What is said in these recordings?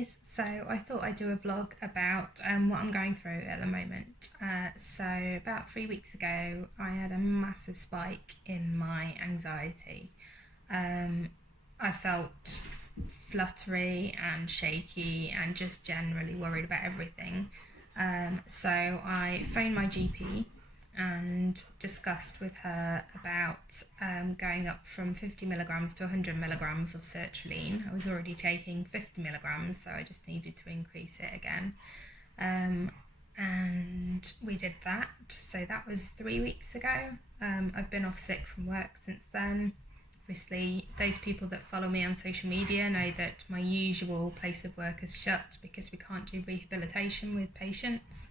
guys. So I thought I'd do a vlog about what I'm going through at the moment. So about 3 weeks ago, I had a massive spike in my anxiety. I felt fluttery and shaky and just generally worried about everything. So I phoned my GP and discussed with her about going up from 50 milligrams to 100 milligrams of sertraline. I was already taking 50 milligrams, so I just needed to increase it again. And we did that. So that was 3 weeks ago. I've been off sick from work since then. Obviously, those people that follow me on social media know that my usual place of work is shut because we can't do rehabilitation with patients.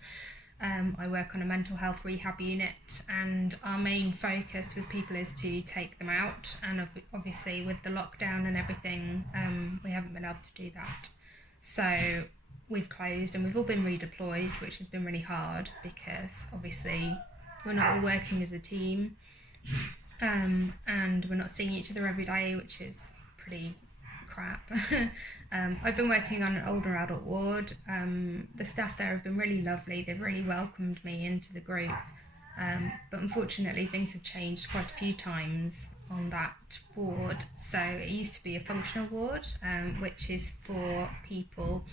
I work on a mental health rehab unit, and our main focus with people is to take them out, and obviously with the lockdown and everything, we haven't been able to do that. So we've closed and we've all been redeployed, which has been really hard because obviously we're not all working as a team, and we're not seeing each other every day, which is pretty crap. I've been working on an older adult ward. The staff there have been really lovely. They've really welcomed me into the group. But unfortunately things have changed quite a few times on that ward. So it used to be a functional ward, which is for people,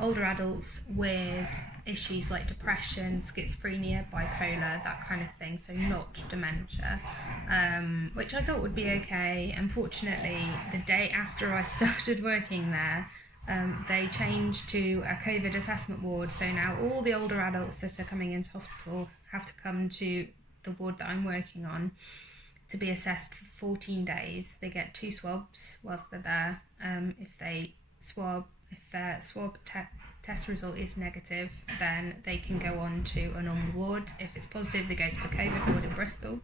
older adults with issues like depression, schizophrenia, bipolar, that kind of thing, so not dementia, which I thought would be okay. Unfortunately, the day after I started working there, they changed to a COVID assessment ward, so now all the older adults that are coming into hospital have to come to the ward that I'm working on to be assessed for 14 days. They get 2 swabs whilst they're there. If their swab test result is negative, then they can go on to a normal ward. If it's positive, they go to the COVID ward in Bristol.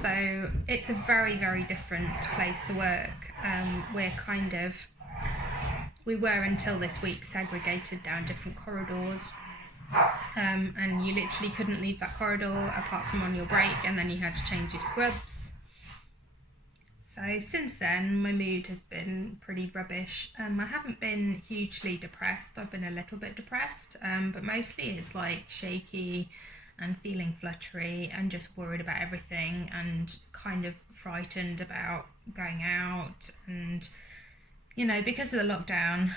So it's a very, very different place to work. We were until this week segregated down different corridors, and you literally couldn't leave that corridor apart from on your break, and then you had to change your scrubs. So since then, my mood has been pretty rubbish. I haven't been hugely depressed. I've been a little bit depressed, but mostly it's like shaky and feeling fluttery and just worried about everything and kind of frightened about going out. And because of the lockdown,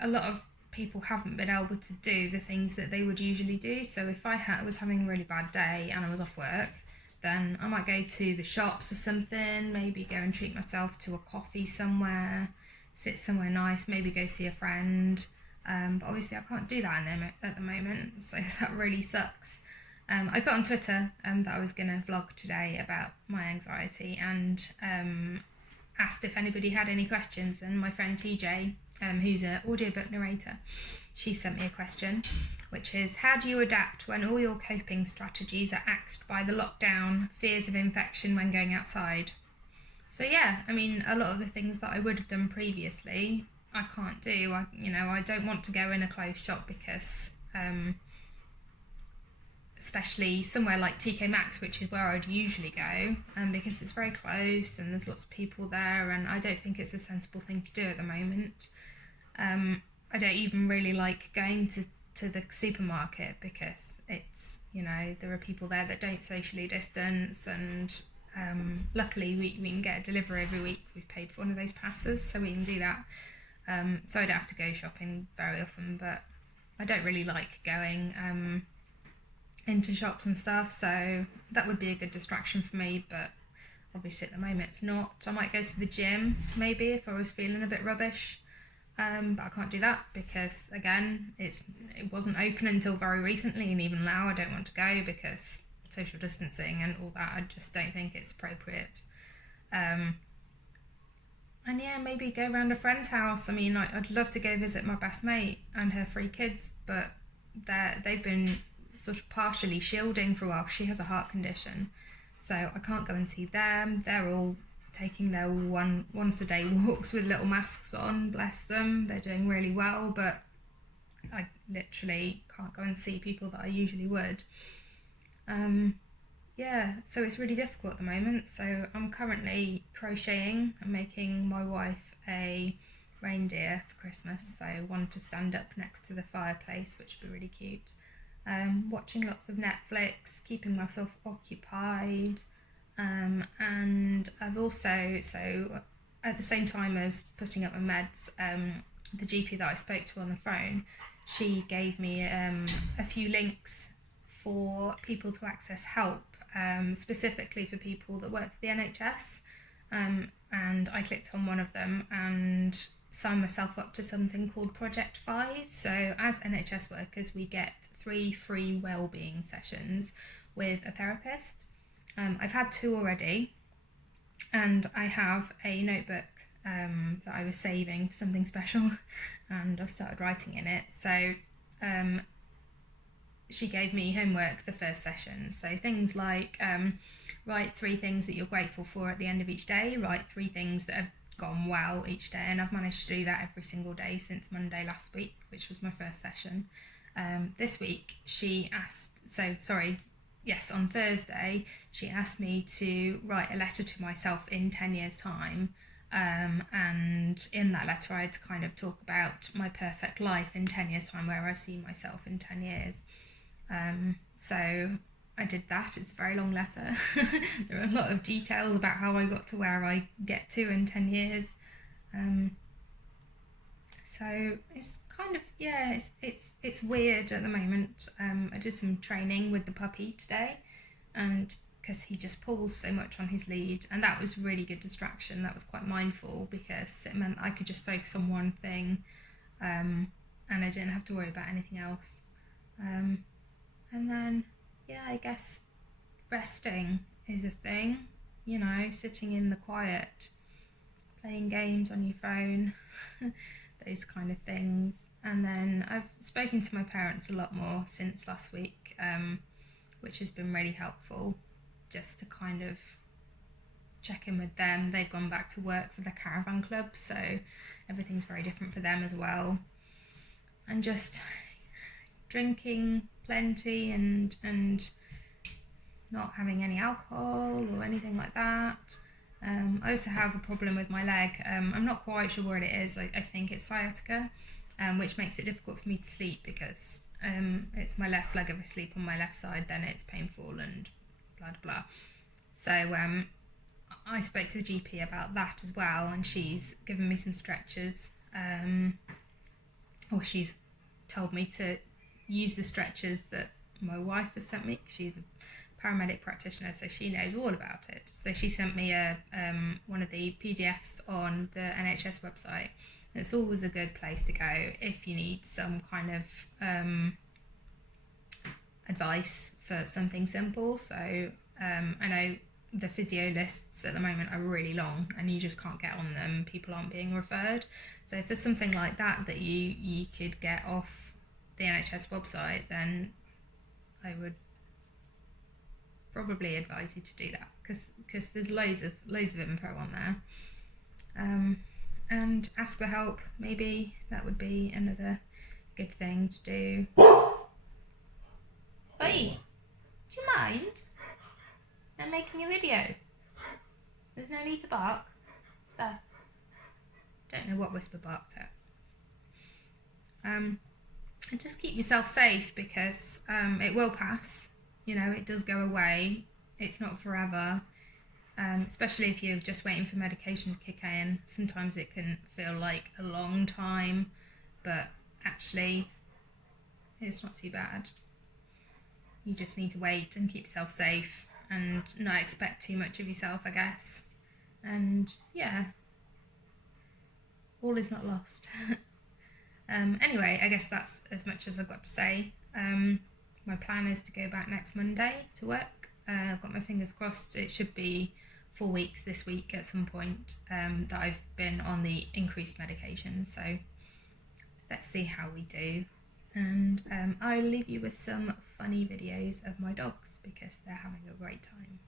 a lot of people haven't been able to do the things that they would usually do. So if I was having a really bad day and I was off work, then I might go to the shops or something, maybe go and treat myself to a coffee somewhere, sit somewhere nice, maybe go see a friend. But obviously I can't do that at the moment, so that really sucks. I put on Twitter that I was going to vlog today about my anxiety, and asked if anybody had any questions, and my friend TJ, who's an audiobook narrator, she sent me a question, which is: how do you adapt when all your coping strategies are axed by the lockdown, fears of infection when going outside? So yeah, I mean, a lot of the things that I would have done previously, I can't do. I don't want to go in a closed shop because, especially somewhere like TK Maxx, which is where I'd usually go, because it's very close and there's lots of people there, and I don't think it's a sensible thing to do at the moment. I don't even really like going to the supermarket because it's, there are people there that don't socially distance, and luckily we can get a delivery every week. We've paid for one of those passes, so we can do that. So I don't have to go shopping very often, but I don't really like going into shops and stuff, so that would be a good distraction for me, but obviously at the moment it's not. I might go to the gym maybe if I was feeling a bit rubbish, but I can't do that because, again, it wasn't open until very recently, and even now I don't want to go because social distancing and all that. I just don't think it's appropriate. And yeah, maybe go around a friend's house. I mean, I'd love to go visit my best mate and her 3 kids, but they've been sort of partially shielding for a while. She has a heart condition, so I can't go and see them. They're all taking their once a day walks with little masks on, bless them. They're doing really well, but I literally can't go and see people that I usually would. Yeah, so it's really difficult at the moment. So I'm currently crocheting. I'm making my wife a reindeer for Christmas, so one to stand up next to the fireplace, which would be really cute. Watching lots of Netflix, keeping myself occupied, and I've also, so at the same time as putting up my meds, the GP that I spoke to on the phone, she gave me a few links for people to access help, specifically for people that work for the NHS, and I clicked on one of them and signed myself up to something called Project 5. So as NHS workers, we get 3 free wellbeing sessions with a therapist. I've had 2 already, and I have a notebook that I was saving for something special, and I've started writing in it. So she gave me homework the first session, so things like write 3 things that you're grateful for at the end of each day, write 3 things that have gone well each day, and I've managed to do that every single day since Monday last week, which was my first session. This week she asked, on Thursday she asked me to write a letter to myself in 10 years time, and in that letter I had to kind of talk about my perfect life in 10 years time, where I see myself in 10 years. So I did that. It's a very long letter. There are a lot of details about how I got to where I get to in 10 years. So it's kind of, yeah, it's weird at the moment. I did some training with the puppy today, and because he just pulls so much on his lead, and that was really good distraction. That was quite mindful, because it meant I could just focus on one thing, and I didn't have to worry about anything else. And then, yeah, I guess resting is a thing, you know, sitting in the quiet, playing games on your phone, those kind of things. And then I've spoken to my parents a lot more since last week, which has been really helpful, just to kind of check in with them. They've gone back to work for the caravan club, so everything's very different for them as well. And just drinking plenty and not having any alcohol or anything like that. I also have a problem with my leg. I'm not quite sure what it is. I think it's sciatica, which makes it difficult for me to sleep, because it's my left leg. If I sleep on my left side, then it's painful and blah blah. So I spoke to the GP about that as well, and she's given me some stretchers, or she's told me to use the stretchers that my wife has sent me. She's a paramedic practitioner, so she knows all about it. So she sent me one of the PDFs on the NHS website. It's always a good place to go if you need some kind of advice for something simple. So I know the physio lists at the moment are really long, and you just can't get on them. People aren't being referred. So if there's something like that that you could get off the NHS website, then I would probably advise you to do that, because there's loads of info on there. And ask for help, maybe that would be another good thing to do. Oi, do you mind? I'm making a video. There's no need to bark. So, don't know what Whisper barked at. And just keep yourself safe, because it will pass. You know, it does go away. It's not forever. Especially if you're just waiting for medication to kick in. Sometimes it can feel like a long time, but actually it's not too bad. You just need to wait and keep yourself safe and not expect too much of yourself, I guess. And yeah, all is not lost. Anyway, I guess that's as much as I've got to say. My plan is to go back next Monday to work. I've got my fingers crossed. It should be 4 weeks this week at some point that I've been on the increased medication. So let's see how we do. And I'll leave you with some funny videos of my dogs, because they're having a great time.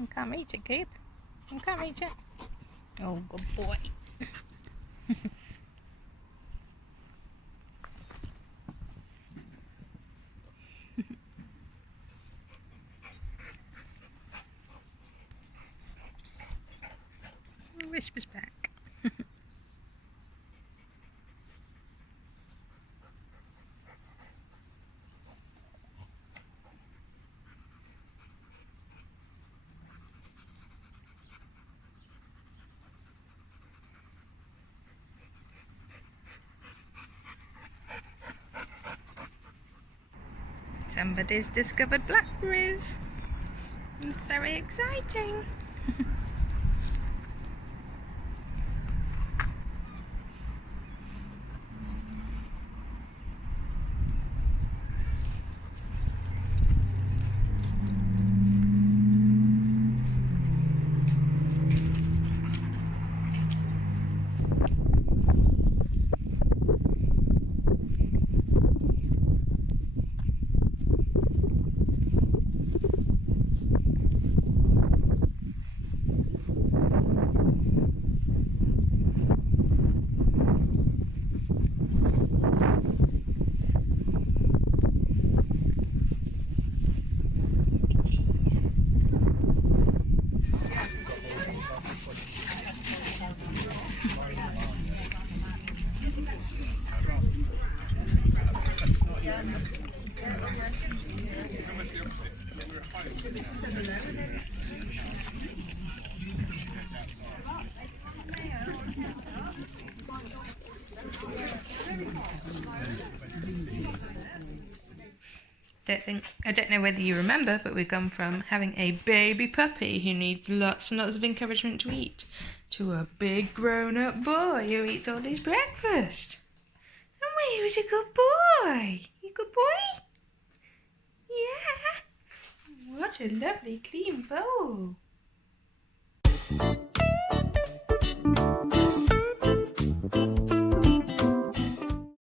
I can't reach it, Coop. I can't reach it. Oh, good boy. Whispers back. Somebody's discovered blackberries. It's very exciting. I don't know whether you remember, but we've gone from having a baby puppy who needs lots and lots of encouragement to eat to a big grown-up boy who eats all his breakfast. And he was a good boy. You good boy? Yeah. What a lovely clean bowl.